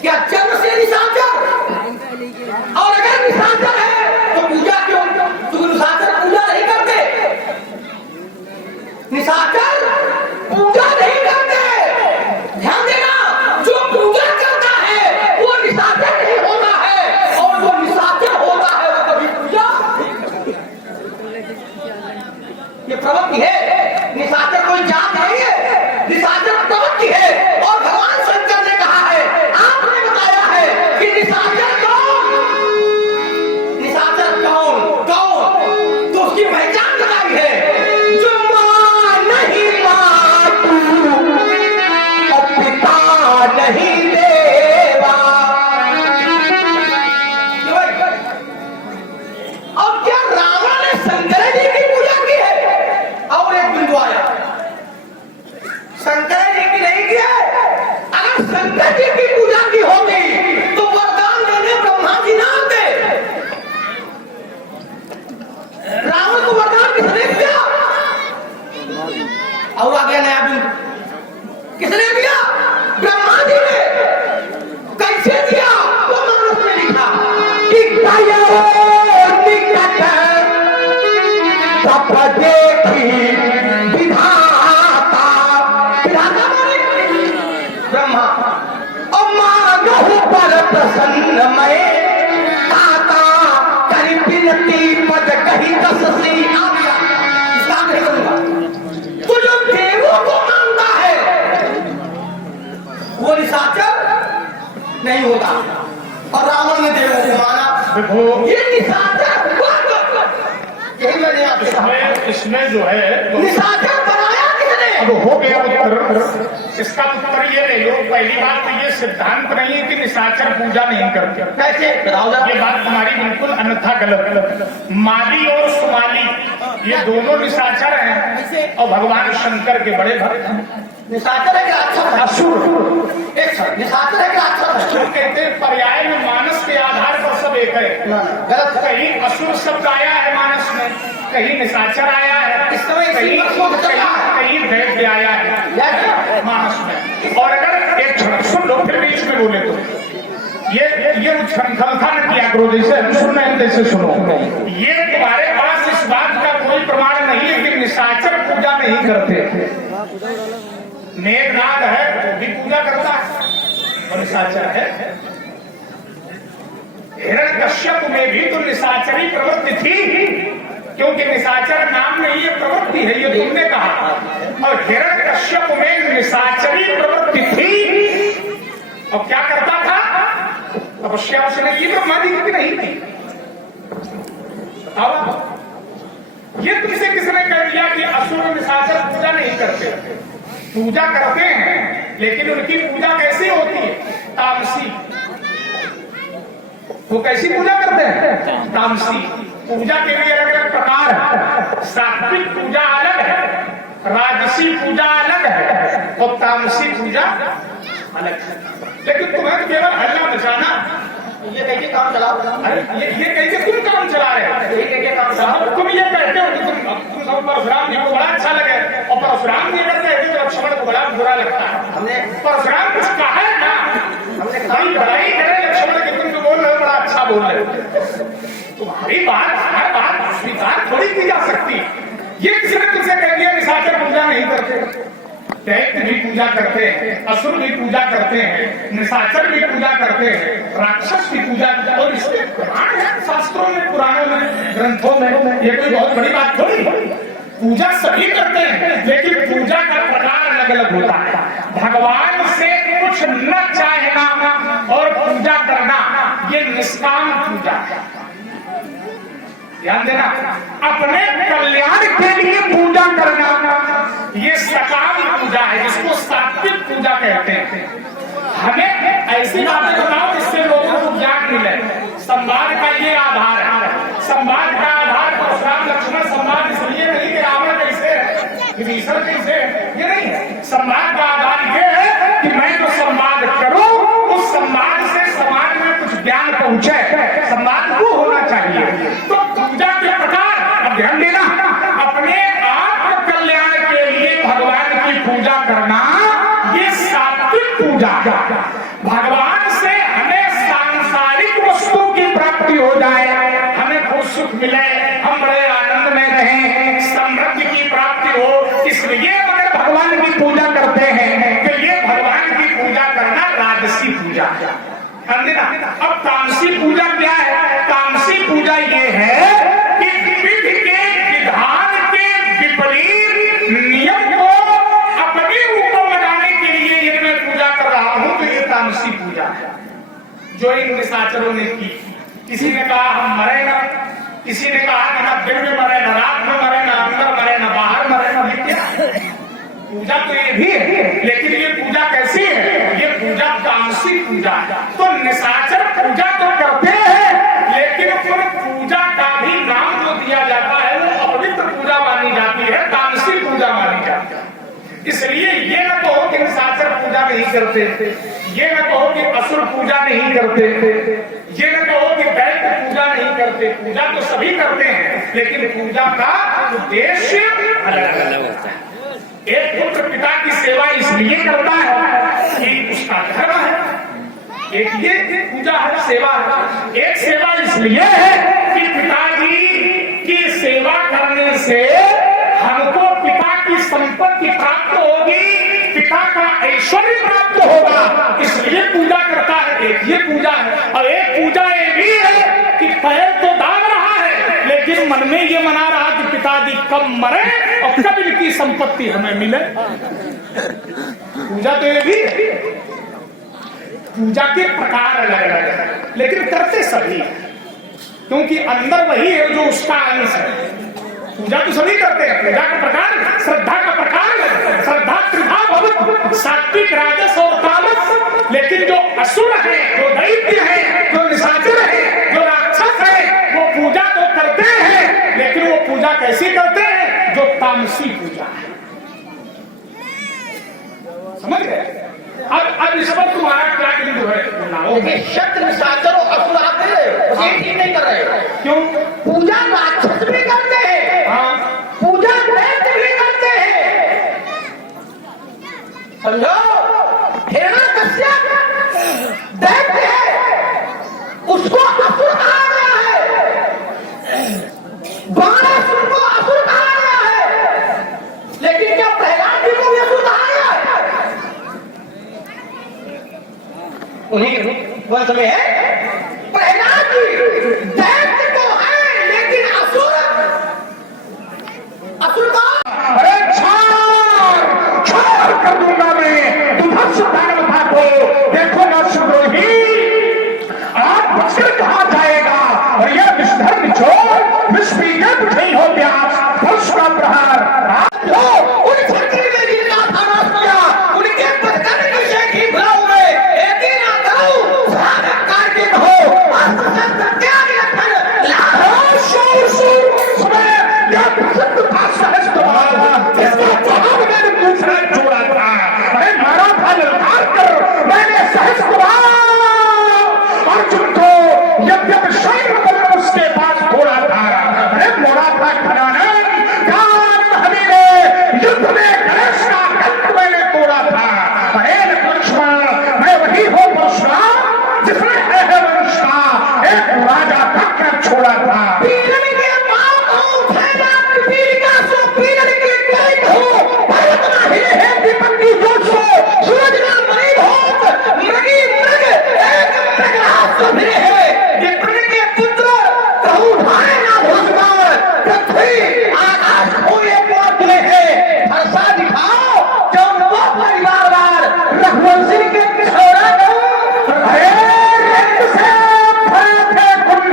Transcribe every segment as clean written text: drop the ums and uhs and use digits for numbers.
क्या जन्म से निशाचर? और अगर निशाचर है तो पूजा क्यों? तो निशाचर पूजा नहीं करते, निशाचर पूजा नहीं करते। ध्यान देना, जो पूजा करता है वो निशाचर नहीं होता है, और जो निशाचर होता है वो कभी पूजा। ये प्रवृत्ति है, निशाचर कोई जात नहीं है, निशाचर प्रवृत्ति है। और भगवान शंकर ने कहा है, आपने बताया है कि निशाचर कौन, निशाचर कौन कौन, तो उसकी पहचान बताई है, जो मां नहीं मातू और पिता नहीं देवा। अब क्या रावण ने शंकर जी की पूजा की है? और एक बिंदु आया, शंकर जी की नहीं की है। अगर शंकर जी की पूजा की होती तो वरदान देने ब्रह्मा जी ना आते। रावण को वरदान किसने दिया? और आ गया नया बिंदु, किसने दिया? ब्रह्मा जी ने। कैसे दिया? वो मानस में लिखा कि गयो निकट तप देखी विधाता, विधाता माने ब्रह्मा, और मांगहु पर प्रसन्न मैं ताता, करी विनती पद कही दस सी। आ गया, इसका नहीं करूंगा। तो जो देवों को मानता है वो निशाचर नहीं होता, और रावण ने देवों को माना, ये निशाचर। यही मैंने आपसे कहा, इसमें जो है निशाचर बनाया किसने? अब हो गया उत्तर। इसका उत्तर ये ले लो, पहली बात तो ये सिद्धांत नहीं है कि निशाचर पूजा नहीं करते। कैसे? बताओ जरा। ये बात तुम्हारी बिल्कुल अन्यथा गलत। माली और सुमाली ये दोनों निशाचर हैं, और भगवान शंकर के बड़े भक्त हैं। निशाचर है कि राक्षस है? असुर। एक सेकंड, निशाचर है कि राक्षस है? जो कहते हैं पर्याय में मानस के आधार पर सब एक है। गलत है। कहीं असुर शब्द आया है मानस में, कहीं निशाचर आया है, इस समय कहीं कहीं दैत्य आया है मानस में। और अगर एक क्षण सुन लो फिर बीच में बोले तो ये उच्छृंखलता न किया करो, जैसे हम सुन रहे हैं जैसे सुनो। ये तुम्हारे पास इस बात का कोई प्रमाण नहीं है कि निशाचर पूजा नहीं करते। मेघनाद है वो भी पूजा करता है और निशाचर है। हिरण्यकश्यप में भी तो निशाचरी प्रवृत्ति थी, क्योंकि निशाचर नाम नहीं है, प्रवृत्ति है, ये तुमने कहा। और हिरण्यकश्यप में निशाचरी प्रवृत्ति थी, और क्या करता था? तपस्या उसने की, ब्रह्मा जी की नहीं थी। बताओ, ये तुमसे किसने कह दिया कि असुर निशाचर पूजा नहीं करते? पूजा करते हैं, लेकिन उनकी पूजा कैसी होती है? तामसी। वो कैसी पूजा करते हैं? तामसी। पूजा के लिए अलग अलग प्रकार है। सात्विक पूजा अलग है, राजसी पूजा अलग है, और तामसी पूजा अलग है। लेकिन तुम्हें केवल हल्ला मचाना, ये कैसे काम चला? ये कैसे तुम काम चला रहे हो? ये कैसे काम चला? तुम ये कहते हो कि तुम परशुराम जी को बड़ा अच्छा लगे, और परशुराम जी अगर कहते तो लक्ष्मण को बड़ा बुरा लगता है। हमने परशुराम कुछ कहा है ना, हमने बड़ी बड़ाई करे लक्ष्मण की, तुम जो बोल रहे हो बड़ा अच्छा बोल रहे हो। तुम्हारी बात हर बात स्वीकार थोड़ी की जा सकती। ये किसी ने तुमसे कह दिया निशाचर पूजा नहीं करते? दैत्य भी पूजा करते हैं, असुर भी पूजा करते हैं, निशाचर भी पूजा करते हैं, राक्षस भी पूजा। और इसके पुराण है, शास्त्रों में, पुराणों में, ग्रंथों में। ये कोई बहुत बड़ी बात थोड़ी। पूजा सभी करते हैं, लेकिन पूजा का प्रकार अलग अलग होता है। भगवान से कुछ न चाहना और पूजा करना, ये निष्काम पूजा है। ध्यान देना, अपने कल्याण के लिए पूजा करना ये सकाम पूजा है, जिसको सात्विक पूजा कहते हैं। हमें ऐसी बातें बताओ जिससे लोगों को ज्ञान मिले। संवाद का ये आधार है। संवाद का आधार परशुराम लक्ष्मण संवाद इसलिए नहीं कि रावण कैसे है, विभीषण कैसे है, ये नहीं है। संवाद का आधार ये है कि मैं तो संवाद करूं, उस संवाद से समाज में कुछ ज्ञान पहुंचे, संवाद वो होना चाहिए। तो पूजा के प्रकार, अब ध्यान देना, अपने आत्म कल्याण के लिए भगवान की पूजा करना ये सात्विक पूजा। भगवान से ध्यान देना। अब तामसी पूजा क्या है? तामसी पूजा ये है कि विधि के विधान के विपरीत नियम को अपने ऊपर लगाने के लिए यदि मैं पूजा कर रहा हूं तो ये तामसी पूजा है जो इन निशाचरों ने की। किसी ने कहा हम मरे ना, किसी ने कहा कि ना दिन में मरे, ना रात में मरे, ना अंदर मरे, ना बाहर मरे, ना क्या। पूजा तो ये भी है, लेकिन ये पूजा कैसी है? ये पूजा तामसी पूजा है। तो निशाचर पूजा तो करते हैं, लेकिन उन पूजा का भी नाम जो दिया जाता है वो अपवित्र पूजा मानी जाती है, तामसी पूजा मानी जाती है। इसलिए ये न कहो कि निशाचर पूजा नहीं करते, ये न कहो कि असुर पूजा नहीं करते, ये न कहो कि दैत्य पूजा नहीं करते। पूजा तो सभी करते हैं, लेकिन पूजा का उद्देश्य अलग अलग होता है। एक पुत्र पिता की सेवा इसलिए करता है कि उसका धर्म है, एक ये पूजा है, सेवा है। एक सेवा इसलिए है कि पिताजी की सेवा करने से हमको पिता की संपत्ति प्राप्त होगी, पिता का ऐश्वर्य प्राप्त होगा, इसलिए पूजा करता है। एक ये पूजा है। और एक पूजा ये भी है कि पैर तो दाग रहा है, लेकिन मन में ये मना रहा कि पिताजी कब मरे और कब इनकी संपत्ति हमें मिले। पूजा तो ये भी है। पूजा के प्रकार अलग अलग है, लेकिन करते सभी है, क्योंकि अंदर वही है जो उसका अंश है। पूजा तो सभी करते हैं। पूजा का प्रकार, श्रद्धा का प्रकार, श्रद्धा त्रिधा भवत, सात्विक, राजस और तामस। लेकिन जो असुर है, जो दैत्य है, जो निशाचर है, जो राक्षस है, वो पूजा तो करते हैं, लेकिन वो पूजा कैसी करते हैं? जो तामसी पूजा है। समझ गए? अब इस पर तुम्हारा क्या बिंदु है? शब्द निशाचर और असुर आते हैं, उसे ठीक नहीं कर रहे। क्यों? पूजा राक्षस भी करते हैं, पूजा दैत्य भी करते हैं। समझो, हिरण्यकश्यप दैत्य है, उसको असुर कहा गया है। बाणासुर को असुर कहा गया है, लेकिन क्या प्रहलाद जी को भी असुर कहा गया है? उन्हीं वंश में है। प्रहलाद जी दैत्य तो है, लेकिन असुर का अरे छोड़ कर दूंगा मैं दुभत्स दानवता को। देखो ना सुद्रोही, आप बचकर कहा जाएगा और यह विषधर बिछोड़ विस्पीडक नहीं हो प्यास पुरुष का प्रहार। उन छत्री में जिनका नाश किया, उनके बचकर की शेखी भुलाऊ में एक ही ना करूं, स्वागत करके कहो अस्त्र शस्त्र त्याग रखकर लाओ शूर समय यह प्रसिद्ध था सहस्त्रवाद, इसका जवाब मैंने दूसरा जोड़ा था। अरे मारा था निर्धार कर मैंने सहस्त्रवाद, अर्जुन को यद्यपि शैव बल उसके पास थोड़ा था, अरे मोड़ा था खजानन, युद्ध में गणेश का कंठ मैंने तोड़ा था। अरे लक्ष्मण, मैं वही हूँ परशुराम जिसने है वंश का एक राजा तक छोड़ा था। पीरन के पाँव को उठाया, पीर का सो पीरन के पेट हो, भरत ना हिले है दीपक की जोश हो, सूरज ना मरी भोत, मृगी मृग एक मृग हाथ से भिड़े है, विप्र के पुत्र कहूँ भाई ना भूषमान, पृथ्वी आकाश को एक बात में है, हर्षा दिखाओ जब वो परिवार रघुवंशी के छोड़ा दो। अरे रक्त से भरे थे कुंड,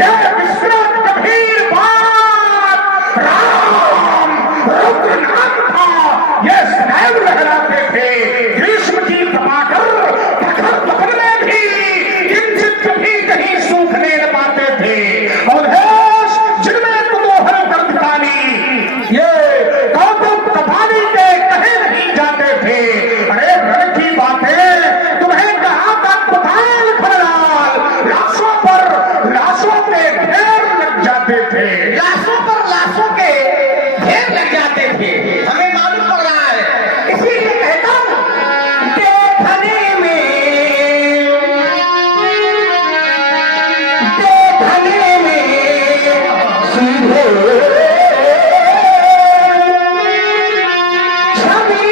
यह विश्राम गंभीर बात राम रुद्रनाथ था, यह सदैव लहराते थे। ग्रीष्म की तपाकर प्रखर तपन में भी किंचित कभी कहीं सूखने न पाते थे। और जिनमें कुतूहल गर्दकानी ये कौतुक कहानी के कहे नहीं जाते थे। अरे रण की बातें तुम्हें कहाँ तक बताएं खरलाल, लाशों पे ढेर लग जाते थे, लाशों पर लाशों के ढेर लग जाते थे, हमें मालूम पड़ रहा है। इसीलिए कहता हूँ देखने में सुंदर छवि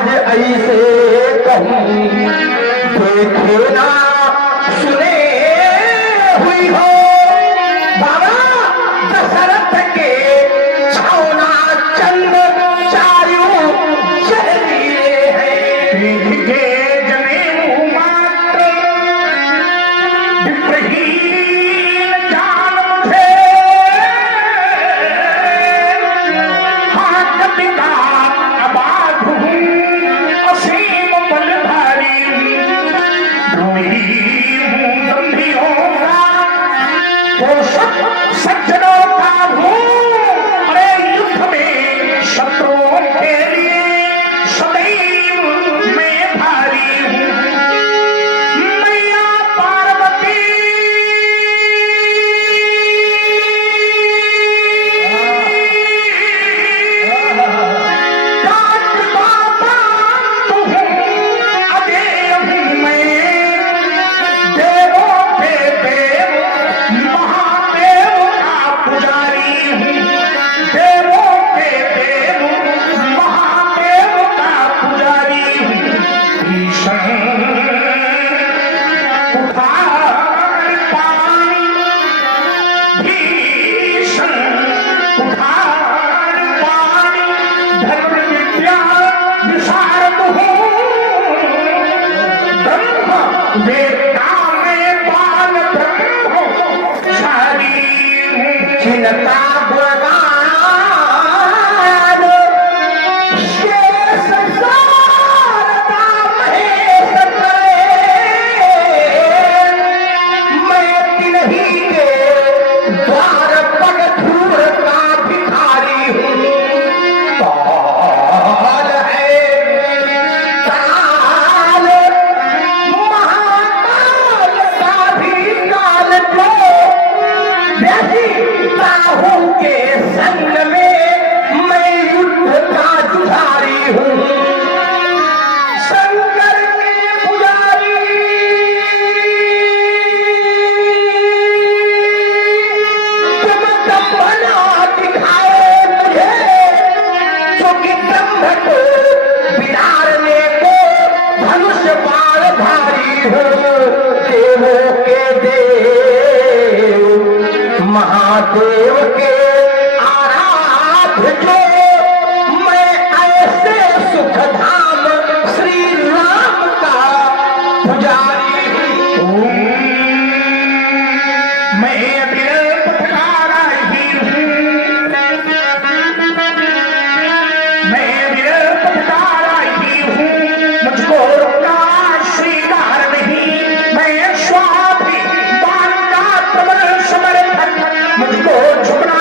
आज ऐसे कहूँ देखे ना सुने हुई हो बाबा दशरथ के छौना चंद चायु चलिए हैं पीठ के जनेऊ मात्र विप्रहीन जान मुझे हाँ कपिता अबाध हूँ असीम बलधारी द्रोही हूँ गंभीरों का पोषक सज्जनों का हूँ अरे युद्ध में शत्रुओं के लिए सदैव मैं भारी हूँ मैया पार्वती काट बाबा तू अजय हूँ मैं देवों के देव महादेव का पुजारी हूँ देवों के देव महादेव का पुजारी हूँ भीषण उठार पानी भीषण उठार पानी धर्म विद्या विशारद हूँ ब्रह्म वेदा में बाल ब्रह्मचारी हूँ चिंता गुणगान शेष सारदा महेश करे मैं तिन्ही के द्वार पग धूर का भिखारी हूँ काल है काल महाकाल का भी काल जो राहु के संग में मैं युद्ध का जुझारी हूँ शंकर के पुजारी तुम कपना दिखाए मुझे क्योंकि ब्रह्म को बिगाड़ने को धनुष बाणधारी हूँ देवों के देव महादेव के आराध्य जो मैं ऐसे सुख धाम श्री राम का पुजारी हूँ मैं अविरल पथकारा ही हूँ मैं अविरल पथकारा ही हूँ मुझको रुकना श्रीकार नहीं मैं स्वाभिमान का प्रबल समर्थक मुझको झुकना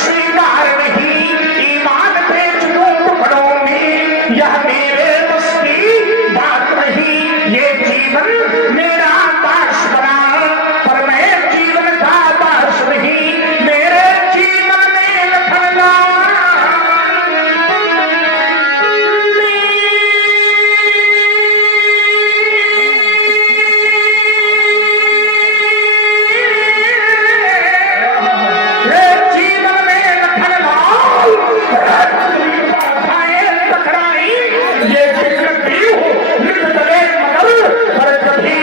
श्रीकार नहीं ईमान बेच दूं टुकड़ों में यह मेरे बस की बात नहीं ये जीवन मेरा दास बना पर मैं जीवन का दास नहीं मेरे जीवन में लखनला जीवन में लखनलाल टकराई ये बिगड़ती हूँ निकले मगर पर कभी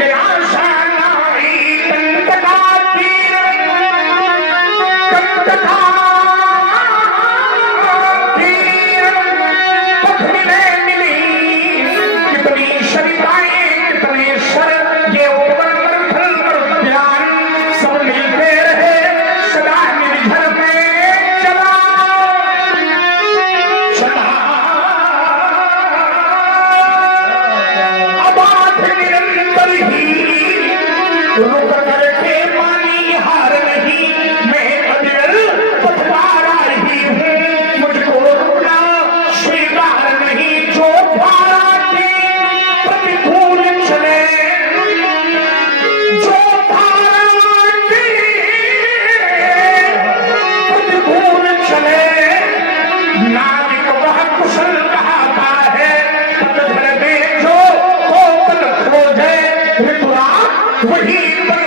ये आशा नाई कंटका तीर कंटका तीर पथ मिले मिली कितनी शरिताएं कितने शर ये उपवन मरुथल ज्ञान सब मिलते रहे सदा निर्झर में चला चला अबाध निरंतर ही रुक करके पानी हार नहीं मैं अविरल पथवारा ही हूँ मुझको रुकना स्वीकार नहीं जो धारा की प्रतिकूल चले जो धारा की प्रतिकूल चले नाविक वह कुशल कहाता है पतझड़ में जो कोपल खोजे ऋतुराज वही बल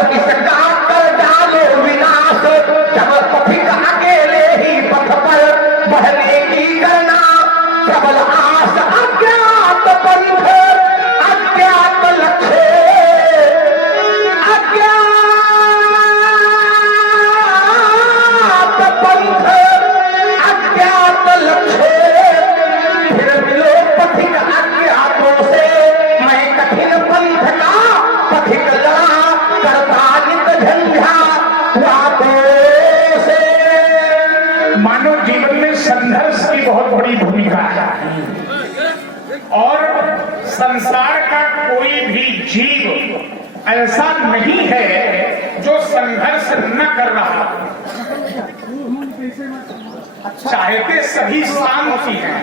और इसका कर डालो विनाश, जब पथिक अकेले ही पथ पर बहने की करना, प्रबल आस अज्ञात पंथ अज्ञात लक्ष्य, अज्ञात पंथ अज्ञात लक्ष्य, फिर मिलो पथिक अज्ञातों से, मैं कठिन पंथ का पथिक लड़ा, करता नित झंझा वातों से। मानव जीवन में संघर्ष की बहुत बड़ी भूमिका है और संसार का कोई भी जीव ऐसा नहीं है जो संघर्ष न कर रहा, चाहते सभी शांति हैं।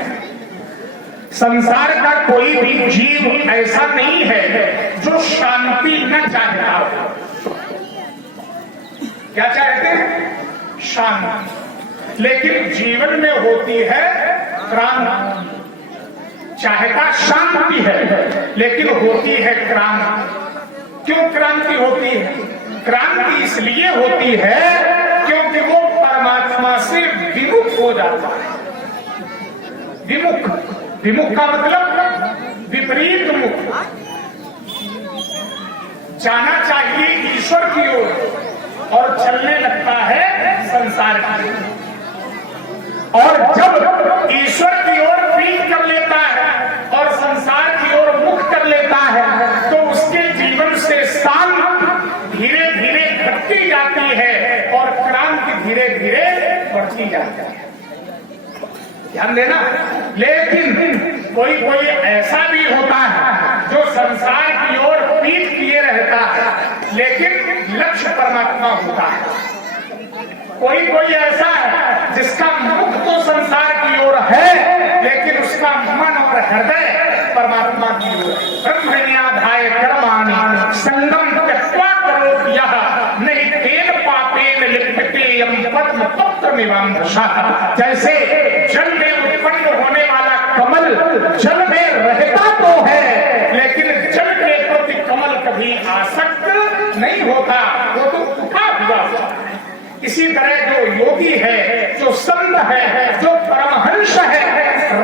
संसार का कोई भी जीव ऐसा नहीं है जो शांति न चाहता हो। क्या चाहते हैं? शांति। लेकिन जीवन में होती है क्रांति। चाहता शांति है लेकिन होती है क्रांति। क्यों क्रांति होती है? क्रांति इसलिए होती है क्योंकि वो परमात्मा से विमुख हो जाता है। विमुख, विमुख का मतलब विपरीत मुख। जाना चाहिए ईश्वर की ओर और चलने लगता है संसार की। और जब ईश्वर की ओर पीठ कर लेता है और संसार की ओर मुख कर लेता है तो उसके जीवन से शांति धीरे धीरे घटती जाती है और क्रांति धीरे धीरे बढ़ती जाती है। ध्यान देना। लेकिन कोई कोई ऐसा भी होता है जो संसार की ओर पीठ किए रहता है लेकिन लक्ष्य परमात्मा होता है। कोई कोई ऐसा है जिसका मुख तो संसार की ओर है लेकिन उसका मन और हृदय परमात्मा की ओर। ब्रह्मण्याधाय कर्माणि संगम त्यक्त्वा करोति यः नहि तेन पापेन लिप्यते यं पद्म पत्रमिवाम्भसः। जैसे जल में उत्पन्न होने वाला कमल जल में रहता तो है लेकिन जल के प्रति कमल कभी आसक्त नहीं होता, वो तो उठा हुआ है। इसी तरह जो योगी है, जो संत है, जो परमहंस है,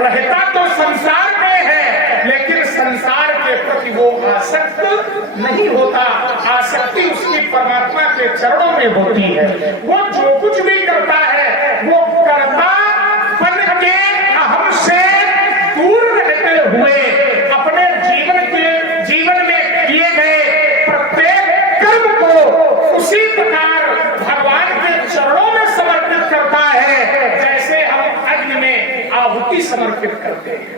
रहता तो संसार में है लेकिन संसार के प्रति वो आसक्त नहीं होता। आसक्ति उसकी परमात्मा के चरणों में होती है। वो जो कुछ भी करता है वो कर्ता बन के अहम से दूर रहते हुए अपने जीवन में किए गए प्रत्येक कर्म को उसी प्रकार भगवान के चरणों में समर्पित करता है जैसे हम अग्नि में आहुति समर्पित करते हैं।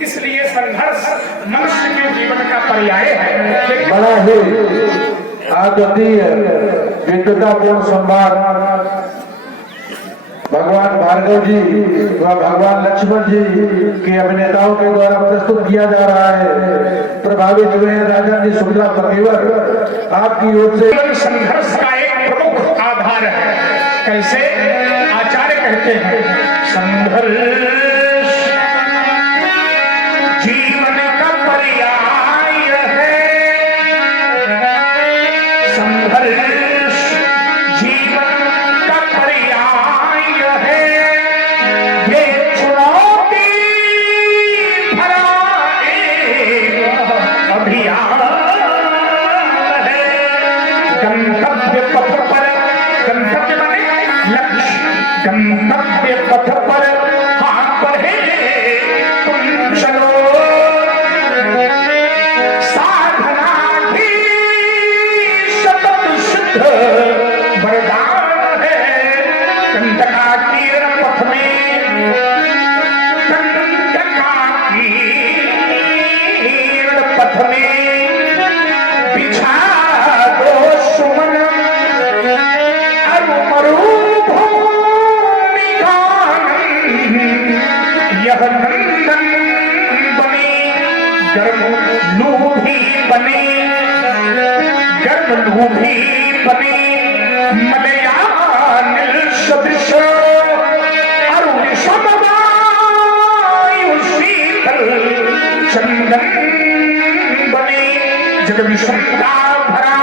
इसलिए संघर्ष मनुष्य के जीवन का पर्याय है। बड़ा ही अद्वितीय विद्वतापूर्ण संवाद भगवान भार्गव जी व भगवान लक्ष्मण जी के अभिनेताओं के द्वारा प्रस्तुत किया जा रहा है। प्रभावित हुए राजा जी शुक्ला पतिवर आपकी ओर से। संघर्ष का एक प्रमुख आधार है। कैसे? आचार्य कहते हैं संघर्ष जीवन का पर्याय है। संघर्ष जीवन का पर्याय है। ये चुनौती भरा एक अभियान है। गंतव्य पथ पर, गंतव्य माने लक्ष्य, गंतव्य पथ पर हाथ बढ़े तुम चलो। साधना ही सतत शुद्ध वरदान है। कंटकाकीर्ण पथ में, कंटकाकीर्ण पथ में बिछा दो सुमन अरु मरुभूमि गानन। यह नंदन बने गर्मलूभी बने, गर्मलूभी बने मलयानिल सदृश अरुण समवायु शीतल चंदन बने। जग विषमता भरा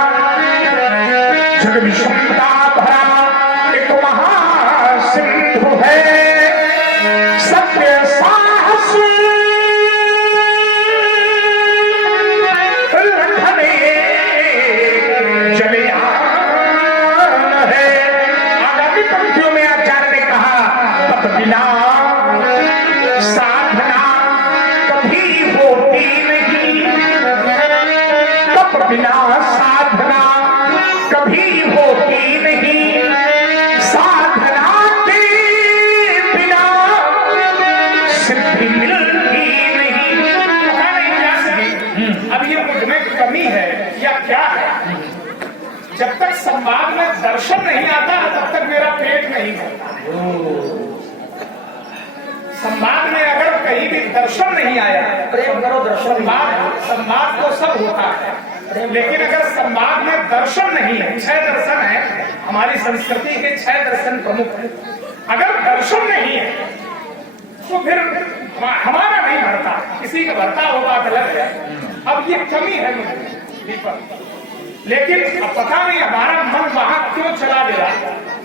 जलयान है। आगामी पंक्तियों में आचार्य ने कहा तप बिना साधना कभी होती नहीं, तप बिना साधना कभी होती नहीं, साधना के बिना सिद्धि मिलती नहीं। पता नहीं क्या सही, अब ये मुझ में कमी है या क्या है। जब तक संवाद में दर्शन नहीं आता तब तक मेरा पेट नहीं भरता। संवाद में अगर कहीं भी दर्शन नहीं आया, प्रेम करो दर्शन। संवाद तो सब होता है, लेकिन अगर संवाद में दर्शन नहीं है, 6 दर्शन है हमारी संस्कृति के, 6 दर्शन प्रमुख है। अगर दर्शन नहीं है तो फिर हमारा नहीं भरता, किसी का भरता होगा गलत है। अब ये कमी है मुझे दीपक, लेकिन अब पता नहीं हमारा मन वहां क्यों चला गया,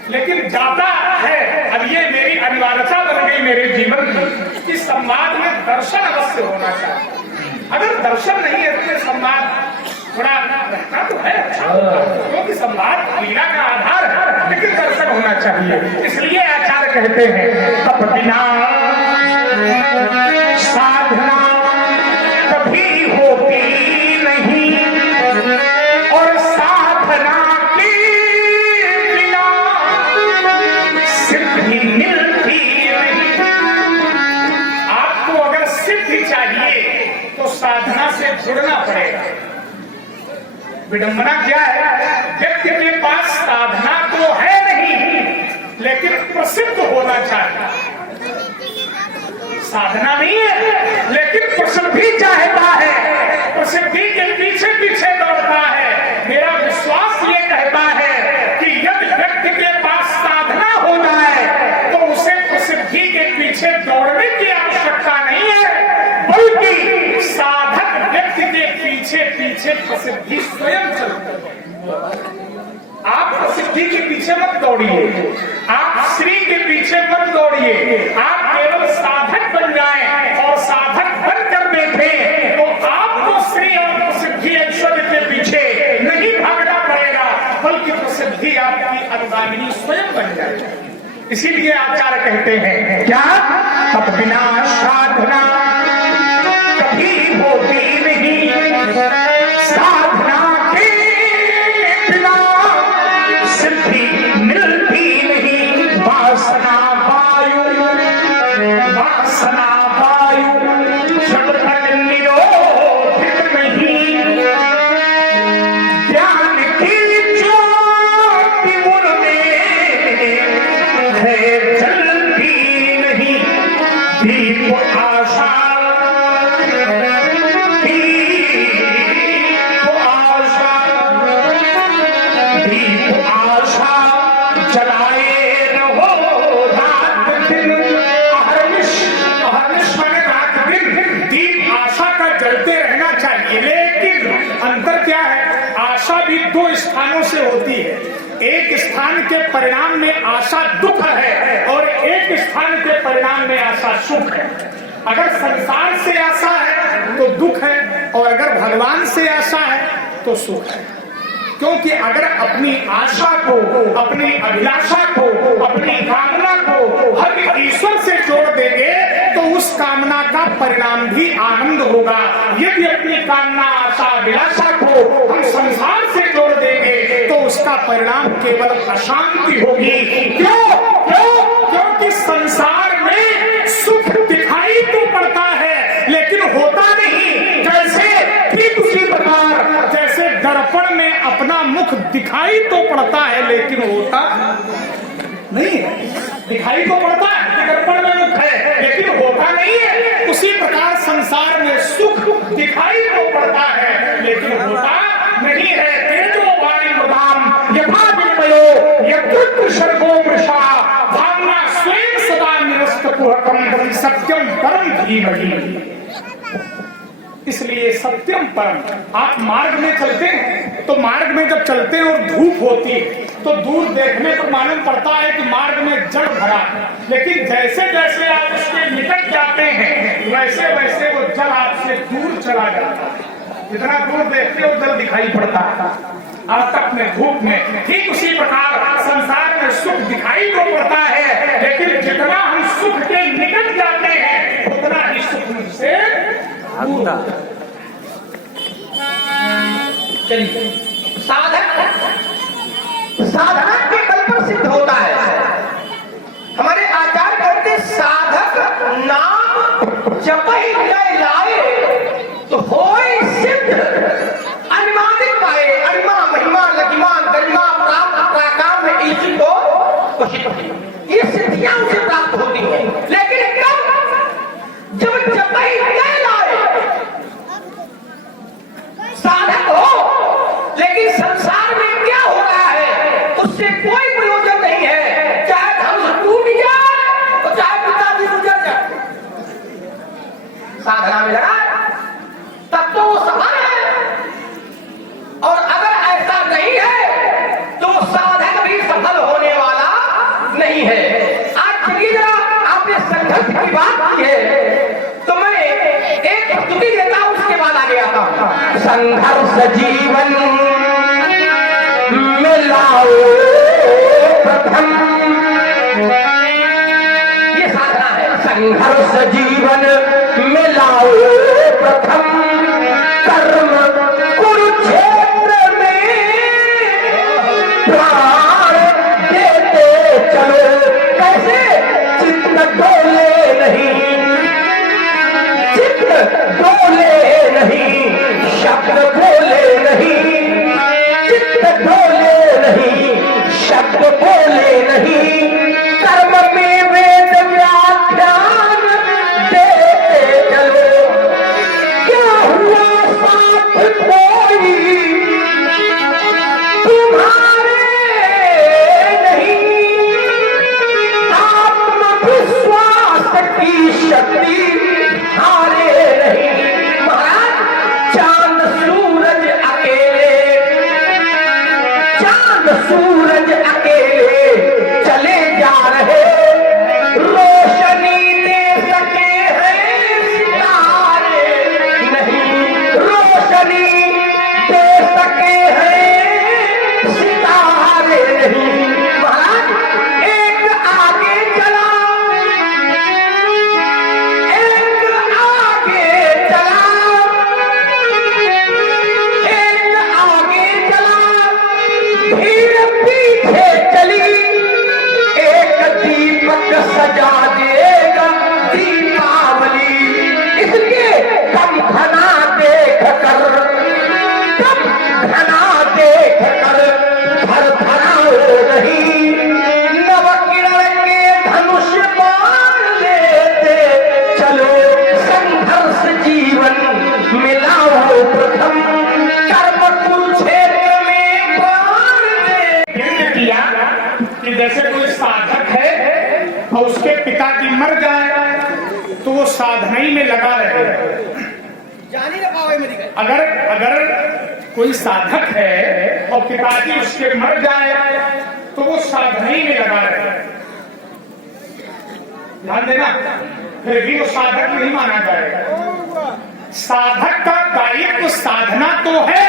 लेकिन जाता है। अब ये मेरी अनिवार्यता बन गई मेरे जीवन की कि संवाद में दर्शन अवश्य होना चाहिए। अगर दर्शन नहीं है तो संवाद थोड़ा रहता तो है अच्छा, क्योंकि संवाद लीला का आधार है, लेकिन दर्शन होना चाहिए। इसलिए आचार्य कहते हैं तप बिना साधना कभी होती नहीं, और साधना के बिना सिद्धि मिलती नहीं। आपको अगर सिद्धि चाहिए तो साधना से जुड़ना पड़ेगा। विडंबना क्या है, व्यक्ति के पास साधना तो है नहीं, लेकिन प्रसिद्ध होना चाहिए। साधना नहीं है लेकिन प्रसिद्धि चाहता है, प्रसिद्धि के पीछे पीछे दौड़ता है। मेरा विश्वास ये कहता है कि यदि व्यक्ति के पास साधना हो जाए तो उसे प्रसिद्धि के पीछे दौड़ने की आवश्यकता नहीं है, बल्कि साधक व्यक्ति के पीछे पीछे प्रसिद्धि स्वयं चलती है। आप प्रसिद्धि के पीछे मत दौड़िए, आप श्री के पीछे मत दौड़िए, आप केवल साधक बन जाएं और साधक बनकर देखें तो आपको श्री और प्रसिद्धि ऐश्वर्य के पीछे नहीं भागना पड़ेगा, बल्कि प्रसिद्धि आपकी अनुगामिनी स्वयं बन जाएगी। इसीलिए आचार्य कहते हैं क्या, तप बिना साधना कभी होती नहीं, साधना के बिना सिद्धि मिलती नहीं। वासना वायु जब तक निरोधित नहीं, ज्ञान की ज्योति मुझ में है जलती नहीं। दीप आशा जलाए रहो रात दिन, अहर्निश माने रात दिन। दीप आशा का जलते रहना चाहिए, लेकिन अंतर क्या है, आशा भी 2 स्थानों से होती है। एक स्थान के परिणाम में आशा दुख है और एक स्थान के परिणाम में आशा सुख है। अगर संसार से आशा है तो दुख है, और अगर भगवान से आशा है तो सुख है। क्योंकि अगर अपनी आशा को, अपनी अभिलाषा को, अपनी कामना को हर ईश्वर से जोड़ देंगे तो उस कामना का परिणाम भी आनंद होगा। यदि अपनी कामना, आशा, अभिलाषा को हम संसार से जोड़ देंगे तो उसका परिणाम केवल अशांति होगी। क्यों? क्योंकि संसार में सुख दिखाई तो पड़ता है लेकिन होता नहीं। जैसे ठीक उसी प्रकार जैसे दर्पण में अपना मुख दिखाई तो पड़ता है लेकिन होता नहीं है। दिखाई तो पड़ता है कि दर्पण में मुख है, लेकिन होता नहीं है। उसी प्रकार संसार में सुख दिखाई तो पड़ता है लेकिन होता नहीं है। तेजो वाणी मदाम यथा विमयो यद्रुत सर्गो मृषा भावना स्वयं सदा निरस्त कुहकम सत्यम परम धीमहि। इसलिए सत्यम परम। आप मार्ग में चलते हैं तो मार्ग में जब चलते हैं और धूप होती है तो दूर देखने पर मालूम पड़ता है कि मार्ग में जल भरा है, लेकिन जैसे जैसे आप उसके निकट जाते हैं वैसे वैसे वो जल आपसे दूर चला जाता है। जितना दूर देखते हो जल दिखाई पड़ता है। और अपने धूप में। ठीक उसी प्रकार संसार में सुख दिखाई तो पड़ता है, लेकिन जितना हम सुख के निकट जाते हैं उतना ही सुख से दूर। चलिए, साधना के बल पर सिद्ध होता है। हमारे आचार्य कहते साधक नाम जपहि जय लाए तो होय सिद्ध, अनुमानित पाए, अनिमा महिमा लगिमा गरिमा प्राप्त प्राकार में ईश्वर को वशिष्ठ। ये सिद्धियां उसे प्राप्त होती हैं, लेकिन कब? जब जपहि जय लाए साधक हो, लेकिन संसार में क्या हो रहा है उससे कोई प्रयोजन नहीं है। चाहे धन टूट जाए और चाहे पिताजी गुजर जाए, साधना में लगा तब तो वो सफल है। और अगर ऐसा नहीं है तो साधक भी सफल होने वाला नहीं है। आज चलिए जरा, आपने संघर्ष की बात की है तो मैं एक प्रस्तुति देता हूं, उसके बाद आगे आता हूं। संघर्ष जीवन में लाओ प्रथम, ये साधना है। संघर्ष जीवन में लाओ प्रथम, कर्म कुरुक्षेत्र में प्राण देते चलो। कैसे? चित्त डोले नहीं, चित्त डोले नहीं, शब्द बोले नहीं, चित्त डोले नहीं, शब्द बोले नहीं, कर्म में वेद व्याख्यान देते चलो। क्या हुआ साथ कोई तुम्हारे नहीं, आत्मविश्वास की शक्ति हारे नहीं। महाराज, चांद सूरज अकेले, चांद सूरज अकेले चले जा रहे, रोशनी दे सके हैं सितारे नहीं, रोशनी दे सके हैं सितारे नहीं। महाराज, एक आगे चला, एक आगे चला, एक आगे चला, भीड़ पीछे चली, एक दीपक सजा देगा दीपावली। इसलिए कम घना देख कर, कम घना देख कर घर भरा हो नहीं, नव किरण के धनुष बाण लेते चलो। संघर्ष जीवन मिलाओ प्रथम, कर्म कुरुक्षेत्र में प्राण दे। यज्ञ किया कि जैसे कोई साधक है और उसके पिताजी मर जाए तो वो साधना ही में लगा रहे। जान ही ना पावे मेरी। अगर कोई साधक है और पिताजी उसके मर जाए तो वो साधना ही में लगा रहे। ध्यान देना, फिर भी वो साधक नहीं माना जाएगा। साधक का दायित्व साधना तो है,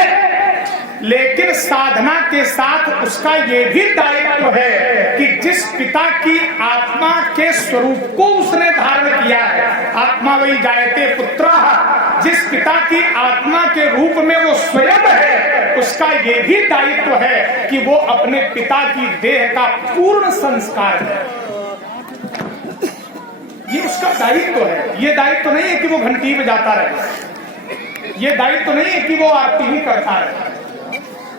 लेकिन साधना के साथ उसका ये भी दायित्व है कि जिस पिता की आत्मा के स्वरूप को उसने धारण किया है, आत्मा वही जायते पुत्रः, जिस पिता की आत्मा के रूप में वो स्वयं है, उसका ये भी दायित्व है कि वो अपने पिता की देह का पूर्ण संस्कार है। ये उसका दायित्व है। ये दायित्व नहीं है कि वो घंटी बजाता रहे, ये दायित्व नहीं है कि वो आरती ही करता रहे,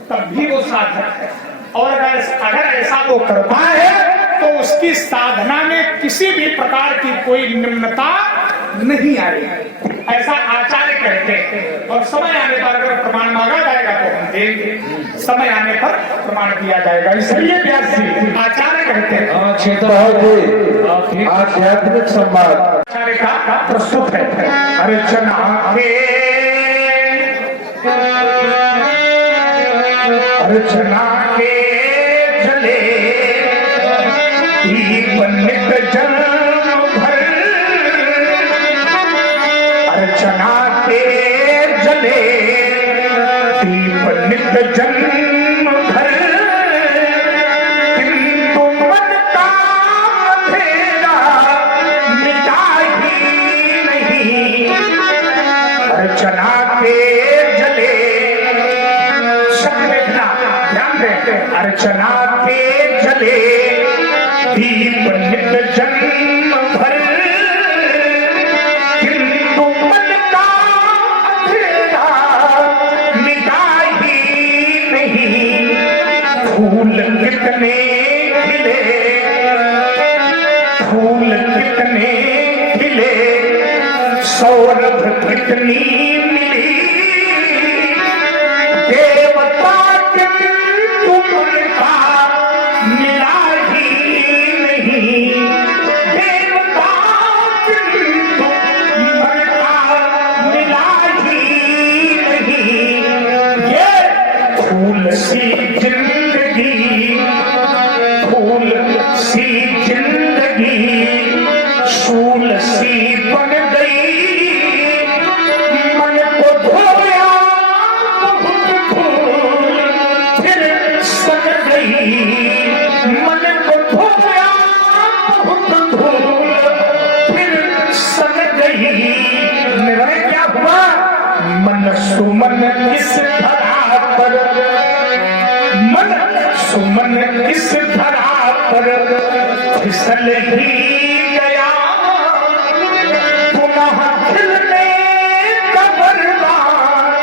तब भी वो साधक है। और अगर ऐसा वो करता है तो उसकी साधना में किसी भी प्रकार की कोई निम्नता नहीं आएगी, ऐसा आचार्य कहते हैं। और समय आने पर अगर प्रमाण मांगा जाएगा तो हम देंगे, समय आने पर प्रमाण दिया जाएगा। इसलिए व्यास जी आचार्य कहते हैं क्षेत्र है आध्यात्मिक संवाद आचार्य का प्रस्तुत है। अर्चना के जले पंडित जन्म भर, अर्चना के जले पंडित जन्म करते हैं। अर्चना के जले दीप नित जन्म भर, किंतु मन का अंधेरा मिटा ही नहीं। फूल कितने खिले, फूल कितने खिले, सौरभ कितनी मिली, देवता किंतु उनका मिला ही नहीं। देवता किंतु उनका मिला ही नहीं। ये फूल सी जिंदगी, फूल सी जिंदगी शूल सी बन गई। मन को धोया बहुत धूल फिर सक गई। मन को धोया बहुत धूल फिर सक गई। निर्णय क्या हुआ? मन सुमन इस धरा पर, मन सुमन इस धरा पर फिसल ही गया। पुनः खिलने का वरदान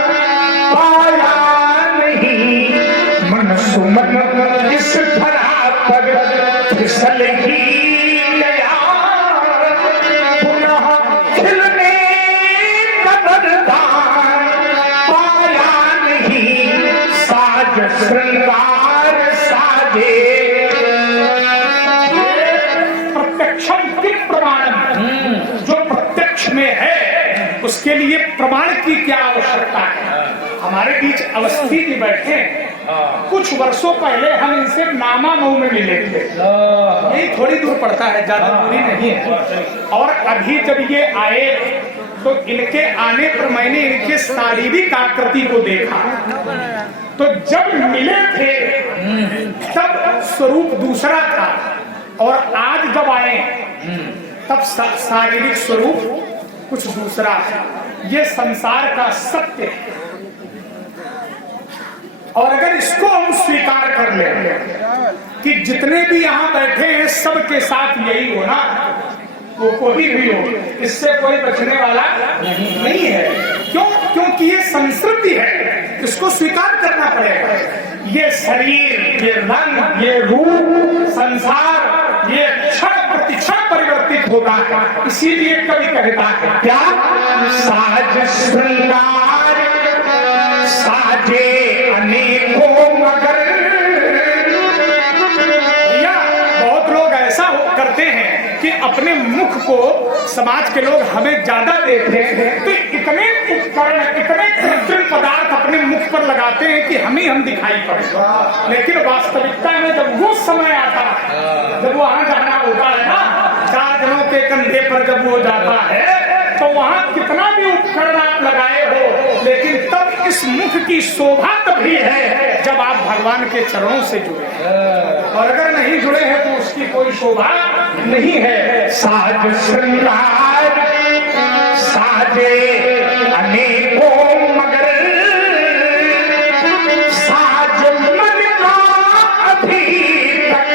पाया नहीं। मन सुमन इस धरा पर फिसल ही गया। पुनः खिलने का वरदान पाया नहीं। साज श्रृंगार साजे प्रत्यक्षम किम प्रमाणम, जो प्रत्यक्ष में है उसके लिए प्रमाण की क्या आवश्यकता है। हमारे बीच अवस्थी भी बैठे हैं। कुछ वर्षों पहले हम इनसे नामा मऊ में मिले थे। यही थोड़ी दूर पड़ता है, ज्यादा दूरी नहीं है। और अभी जब ये आए तो इनके आने पर मैंने इनके शारीरिक आकृति को देखा। तो जब मिले थे तब स्वरूप दूसरा था, और आज जब आए तब शारीरिक स्वरूप कुछ दूसरा है। ये संसार का सत्य है। और अगर इसको हम स्वीकार कर लें कि जितने भी यहाँ बैठे हैं सबके साथ यही होना, वो कोई भी हो, इससे कोई बचने वाला नहीं है। क्यों? क्योंकि ये संस्कृति है, इसको स्वीकार करना पड़ेगा। ये शरीर, ये रंग, ये रूप, संसार, ये क्षण प्रतिक्षण परिवर्तित होता है। इसीलिए कवि कहता है क्या? साज श्रृंगार साजे अनेकों मगर। या बहुत लोग ऐसा करते हैं कि अपने मुख को समाज के लोग हमें ज्यादा देखते हैं तो इतने उपकरण, इतने कृत्रिम पदार्थ अपने मुख पर लगाते हैं कि हम दिखाई पड़े। लेकिन वास्तविकता में जब वो समय आता है, जब वो आना जाना होता है ना, 4 जनों के कंधे पर जब वो जाता है तो वहां कितना भी उपकरण आप लगाए हो, लेकिन तब इस मुख की शोभा तभी है जब आप भगवान के चरणों से जुड़े। और अगर नहीं जुड़े हैं तो उसकी कोई शोभा नहीं है। साज श्रृंगार साजे अनेकों मगर, साज मन का अभी तक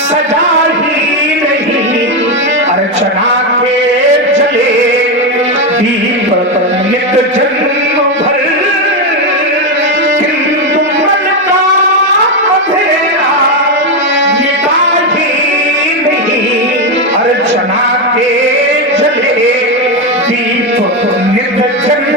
सजा ही नहीं। अर्चना के जले दीप नित जन्म भर, किंतु मन का अंधेरा मिटा ही नहीं। अर्चना के जले दीप नित जन्म